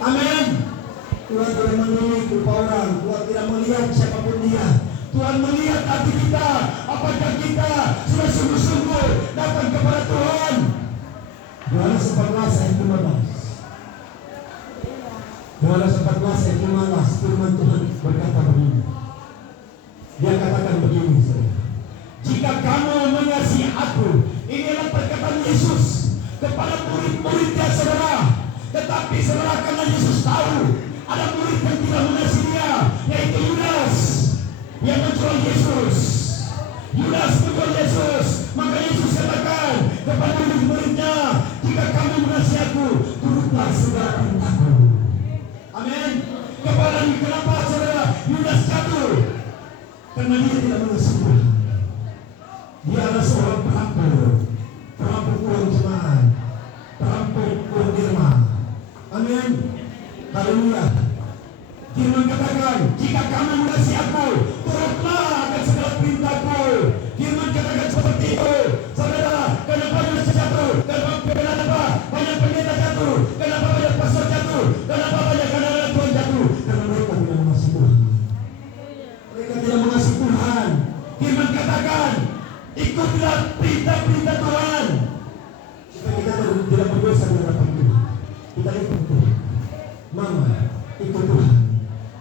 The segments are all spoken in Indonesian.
Amin. Tuhan tidak melihat rupa orang, Tuhan tidak melihat siapapun dia. Tuhan melihat hati kita, apakah kita sudah sungguh-sungguh datang kepada Tuhan. Yohanes 14 ayat 15. Yohanes 14 ayat 15, firman Tuhan berkata begini. Dia katakan begini, saudara. Jika kamu mengasihi aku, ini adalah perkataan Yesus kepada murid-muridnya, saudara. Tetapi saudara, karena Yesus tahu ada murid yang tidak mengasihi dia, yaitu Yudas yang menjual Yesus. Yudas menjual Yesus. Maka Yesus katakan kepada murid-muridnya, jika kamu mengasihi aku, turutlah segala perintahku. Amin. Kenapa saudara Yudas jatuh? Karena dia tidak mengasihi Tuhan. Dia adalah seorang perampok uang jemaat, perampok uang dirma. Amin. Haleluya. Firman katakan, jika kamu mengasihi aku, turutlah akan segala perintahku. Firman katakan seperti itu. Saudara, kenapa Yudas jatuh? Kenapa banyak pendeta jatuh? Kenapa banyak pastor jatuh? Kenapa banyak anak-anak Tuhan jatuh? Karena mereka tidak mengasihi Tuhan. Mereka tidak mengasihi Tuhan. Firman katakan, ikutlah perintah-perintah Tuhan supaya kita tidak berdosa di hadapan Tuhan. Kita ikut Tuhan. Mama, ikut Tuhan.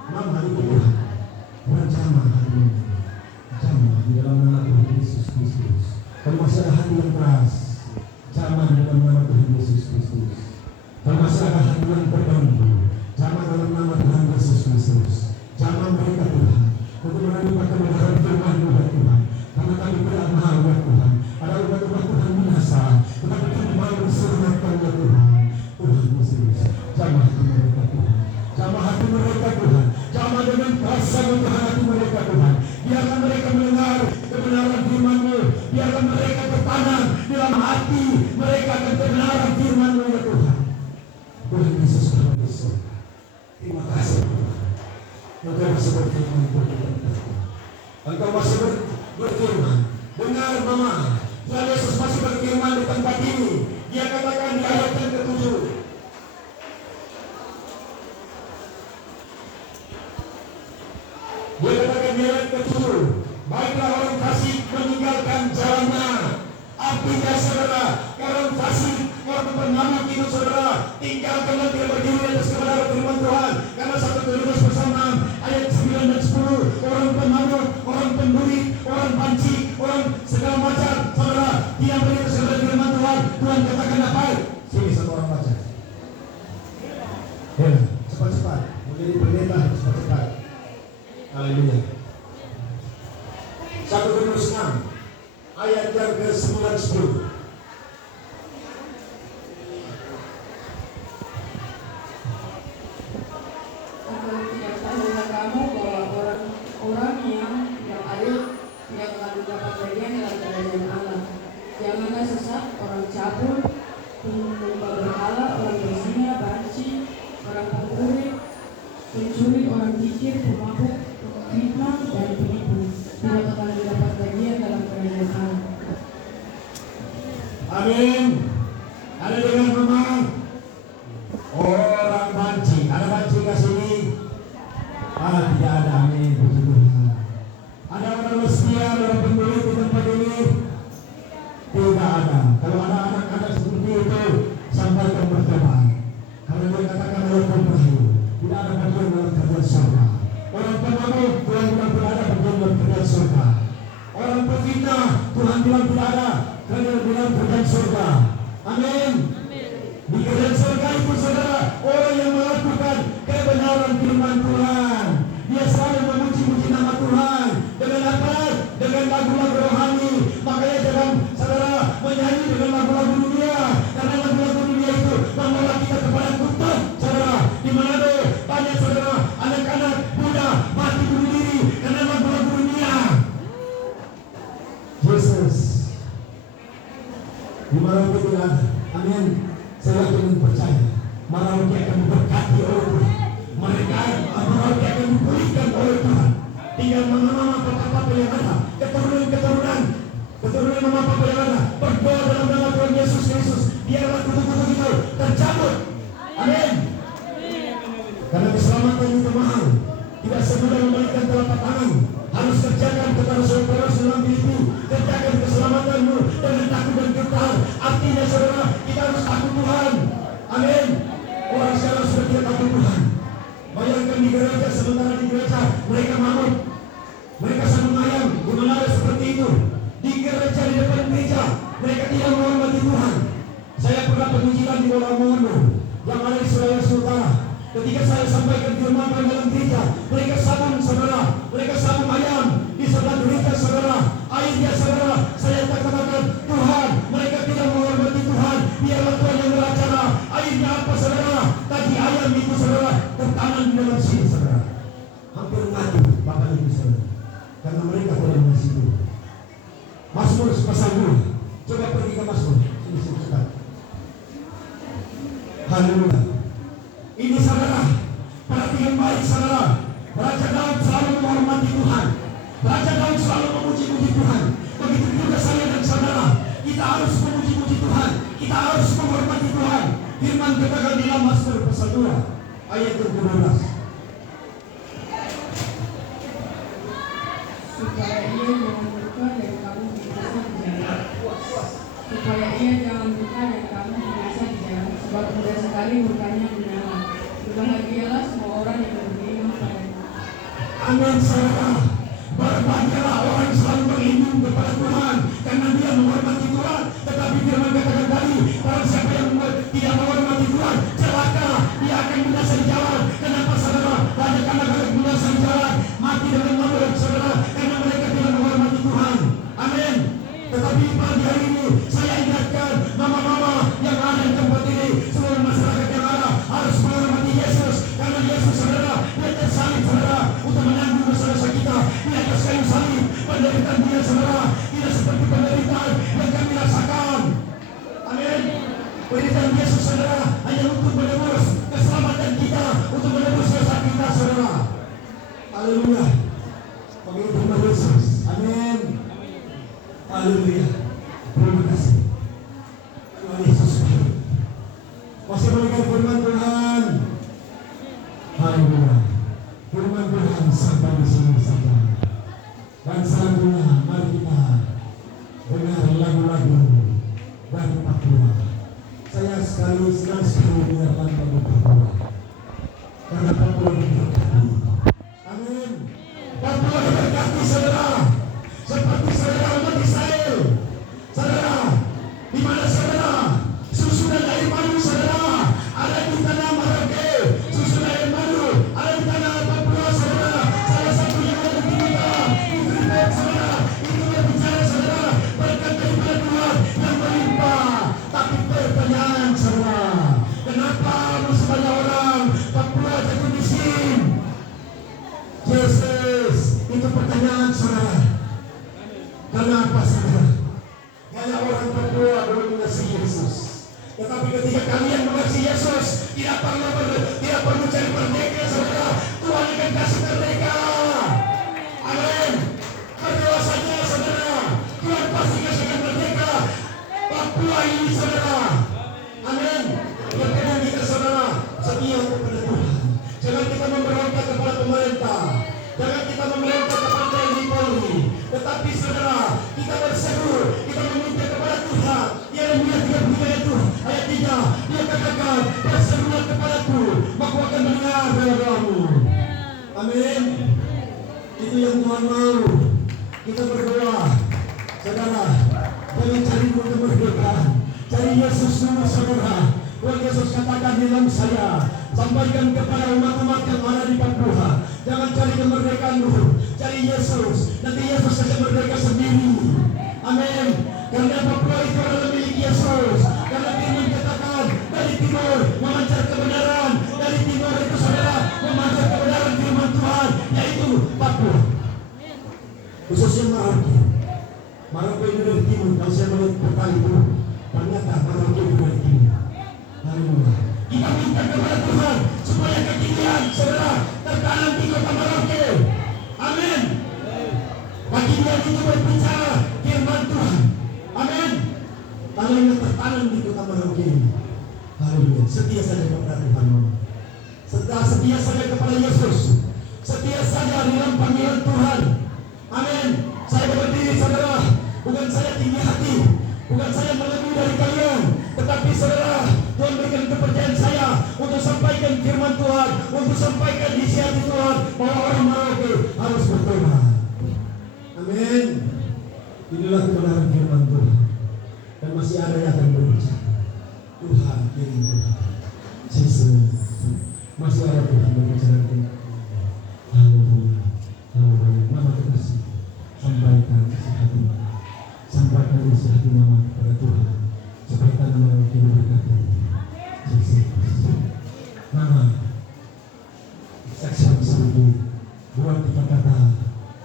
Mama, ikut Tuhan. Berjamaah hari ini. Jamaah di dalam nama Tuhan Yesus Kristus. Kalau masih ada hati yang keras, jamaah di dalam nama Tuhan Yesus Kristus. Kalau masih ada hati yang terbantu, jamaah dalam nama Tuhan Yesus Kristus. Jamaah mereka Tuhan untuk menerima kebenaran firman Tuhan. Karena kami tidak mau ya Tuhan, ada umat-umat Tuhan binasa, tetapi kami mau diselamatkan ya Tuhan. Tuhan Yesus, jamah hati mereka Tuhan, jamah hati mereka Tuhan, jamah dengan kuasa Tuhan hati mereka Tuhan. Biarkan mereka mendengar kebenaran firman-Mu, biarkan mereka tertanam dalam hati mereka akan kebenaran firman-Mu ya Tuhan. Tuhan Yesus Kristus, terima kasih Tuhan. Engkau masih berfirman Tuhan, Engkau masih berfirman. Dengar mama, Tuhan Yesus masih berfirman di tempat ini. Dia katakan di ayat yang ke-7, dia katakan di ayat ke-7, baiklah orang fasik meninggalkan jalannya. Artinya saudara, orang fasik, orang pengamat itu saudara, tinggalkanlah dia berdiri atas kebenaran firman Tuhan. Karena 1 Korintus 6 ayat 9 dan 10, orang pengamat, orang penduri, orang panci, orang segala macam saudara, dia berdiri atas kebenaran firman Tuhan. Tuhan katakan apa? Sini satu orang baca. Ya, cepat-cepat. Menjadi pendeta cepat-cepat. Haleluya. 1 Korintus 6 ayat yang ke-9 10. Janganlah sesat, orang cabul, penyembah berhala, orang berzina, banci, orang pencuri, orang jijik, pemabuk, fitnah, dan penipu. Tidak akan mendapat bagian dalam kerajaan Allah. Amin. Ada dengan mama? Orang banci, ada banci ke sini? Tidak ada. Amin. Puji Tuhan. Ada orang meskia, orang pembeli di tempat ini? Tidak ada. Kalau ada anak-anak seperti itu, sampaikan bertobat. Karena dia katakan oleh pemberani, tidak ada bagian dalam kerajaan surga. Orang pemabuk, Tuhan bilang tidak ada bagian dalam kerajaan surga. Orang pefitnah, Tuhan bilang tidak ada kerajaan dalam kerajaan surga. Amin. Di kerajaan surga itu saudara, orang yang melakukan kebenaran firman Tuhan, dia selalu memuji-muji nama Tuhan. Dengan apa? Dengan lagu-lagu rohani. Makanya jangan saudara menyanyi dengan lagu-lagu dunia, karena lagu-lagu dunia itu membawa kita kepada kutub saudara. Di mana banyak saudara anak-anak muda mati bunuh diri karena lagu-lagu dunia. Yesus di mana kita tidak ada. Amin. Saya yakin percaya Merauke akan memberkati oleh Tuhan. Mereka Merauke akan diberikan oleh Tuhan. Tinggal mama-mama papa-papa yang ada, keturunan mama papa yang ada, berdoa dalam nama Tuhan Yesus Kristus. Biarlah kutu-kutu itu tercabut. Amin. semudah membalikan telapak tangan. Harus kerjakan kepada saudara dalam dirimu, kerjakan keselamatanmu dengan takut dan gentar. Artinya saudara, kita harus takut Tuhan. Amin. Orang sekarang sudah tidak takut Tuhan. Bayangkan di gereja, sementara di gereja mereka mamut, mereka sambung ayam, gimana seperti itu. Di gereja, di depan gereja, mereka tidak menghormati Tuhan. Saya pernah penginjilan di Mono yang ada di Sulawesi Utara. Ketika saya sampaikan firman dalam gereja, mereka sambung saudara, mereka sambung ayam di sebelah gereja saudara. Akhirnya saudara, saya katakan Tuhan, mereka tidak menghormati Tuhan. Biarlah Tuhan yang beracara. Akhirnya apa saudara? Tadi ayam itu saudara tertanam di dalam sini saudara. Hampir mati bapak ibu saudara, karena mereka tidak mengasihi Tuhan. Mazmur pasal 2. Coba pergi ke Mazmur. Sini sebentar. Haleluya. Ini saudara, perhatikan baik saudara. Raja Daud selalu menghormati Tuhan. Raja Daud selalu memuji-muji Tuhan. Begitu juga saya dan saudara. Kita harus memuji-muji Tuhan. Kita harus menghormati Tuhan. Firman katakan di dalam Mazmur pasal 2 ayat 12. Supaya ia jangan buka dan kamu binasa di jalan. Supaya ia jangan buka dan kamu binasa di jalan. Sebab mudah sekali murkanya menyala. Berbahagialah semua orang yang berlindung padanya. Amin saudara. Berbahagialah orang yang selalu berlindung kepada Tuhan, karena dia menghormati Tuhan. Tetapi firman katakan tadi, orang siapa yang tidak menghormati Tuhan, celaka, dia akan binasa di jalan. Kenapa saudara? Banyak anak-anak binasa di jalan, mati dengan mabuk saudara, karena mereka tidak menghormati Tuhan. Amin. Tetapi pagi hari ini saya ingatkan mama-mama yang ada di tempat ini, seluruh masyarakat yang ada harus menghormati Yesus, karena Yesus saudara, dia tersalib saudara untuk menanggung dosa-dosa kita. Di atas kayu salib, penderitaan dia saudara tidak seperti penderitaan yang kami rasakan. Amin. Penderitaan Yesus saudara hanya untuk menebus keselamatan kita, untuk menebus dosa kita saudara. Haleluya. Begitu Tuhan Yesus. Amin. Haleluya. Terima kasih Tuhan Yesus. Masih mendengar firman Tuhan. Haleluya. Firman Tuhan sampai di sini saja. Dan selanjutnya mari kita dengar lagu-lagu dari Papua. Saya senang sekali mendengarkan lagu Papua, karena Papua diberkati. Amin. Papua diberkati saudara, seperti saudara umat Israel. Saudara, di mana saudara susu dan air madu saudara ada di tanah Merauke. Susu dan air madu ada di tanah Papua saudara. Salah satu yang ada di kita di Freeport saudara. Itu berbicara saudara berkat daripada Tuhan yang melimpah. Tapi pertanyaan saudara, kenapa masih banyak orang Papua jadi miskin? Yesus, itu pertanyaan saudara. Kenapa saudara? Karena orang Papua belum mengasihi Yesus. Tetapi ketika kalian mengasihi Yesus, tidak perlu cari merdeka saudara. Tuhan akan kasih merdeka. Amin. Berdoa saja saudara, Tuhan pasti kasihkan merdeka Papua ini saudara. Amin. Bagaimana kita saudara setia kepada Tuhan. Jangan kita memberontak kepada pemerintah. Jangan kita memberontak kepada TNI Polri. Tetapi saudara, kita berseru, kita meminta kepada Tuhan. Yeremia 33 ayat 3, dia katakan, berserulah kepadaku, maka akan mendengar doa-doamu. Amin. Itu yang Tuhan mau. Kita berdoa, saudara, jangan cari kemerdekaan, cari Yesus dulu saudara. Tuhan Yesus katakan di dalam saya, sampaikan kepada umat-umat yang ada di Papua, jangan cari kemerdekaan dulu, cari Yesus. Nanti Yesus akan merdeka sendiri. Amin. Karena Papua itu adalah milik Yesus. Karena firman katakan dari timur memancar kebenaran, dari timur itu saudara memancar kebenaran firman Tuhan, yaitu Papua. Khususnya Merauke. Merauke itu dari timur. Kalau saya melihat peta itu, ternyata Merauke itu dari timur. Haleluya. Kita minta kepada Tuhan supaya ketinggian saudara tertanam di kota Merauke. Amin. Ketinggian itu berbicara firman Tuhan. Amin. Tangannya tertanam di kota Merauke ini. Haleluya. Setia saja kepada Tuhan. Setia saja kepada Yesus. setia saja di dalam panggilan Tuhan. Amin. Saya berdiri saudara, bukan saya tinggi hati, bukan saya melebihi dari kalian, tetapi saudara, Tuhan berikan kepercayaan saya untuk sampaikan firman Tuhan, untuk sampaikan isi hati Tuhan, bahwa orang Merauke harus bertobat. Amin. Inilah kebenaran firman Tuhan, dan masih ada yang akan berbicara. Tuhan kirim Tuhan, masih ada Tuhan berbicara. Haleluya, haleluya. Mama kekasih, sampaikan isi hati, sampaikan isi hati mama kepada Tuhan, supaya tanah Merauke diberkati. Mama, saksikan sedikit buat kita kata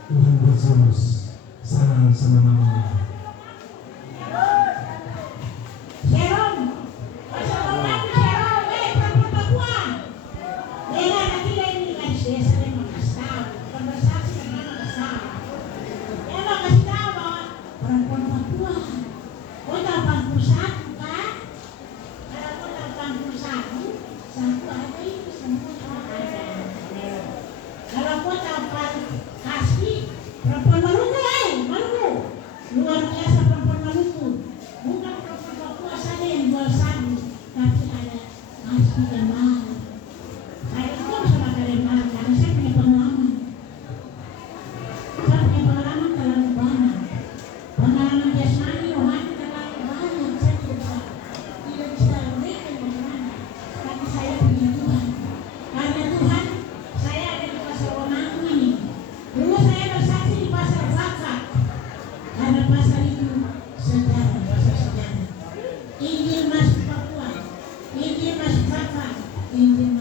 Tuhan Yesus salam sama mama. Injil